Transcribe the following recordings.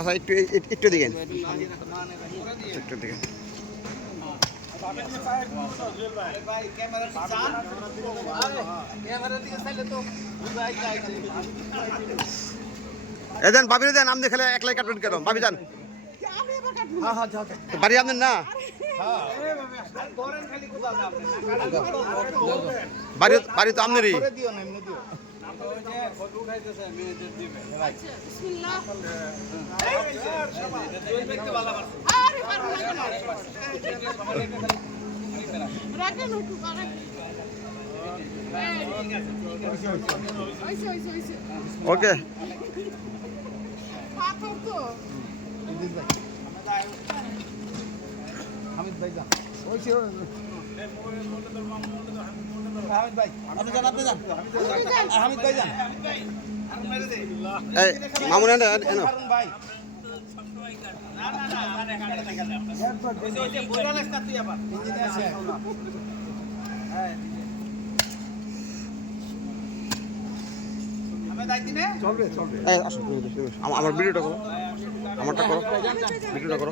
চাচা একটু একটু দিকেন একটু দিকেন দেন বাবিরে দেন আপনি খেলে একলাই কাটবেন কেন বাবি যান বাড়ি আপনার না বাড়ি তো আপনারই ওকে হামিদ ভাই যান হামিদ ভাই আপনি যান হামিদ ভাই যান মামুন ভাই আমার ভিডিওটা করো আমারটা করো ভিডিওটা করো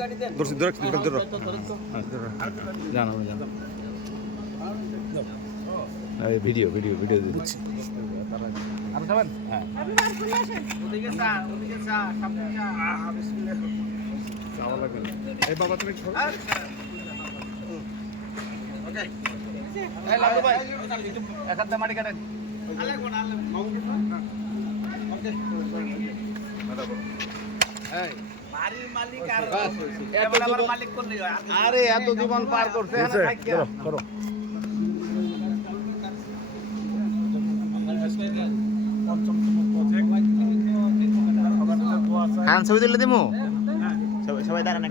ভিডিও ভিডিও ভিডিও দিচ্ছি মাটি কাটেন আরে এত জীবন পার করছে ছবি তুলে দিমু সবাই দাঁড়ান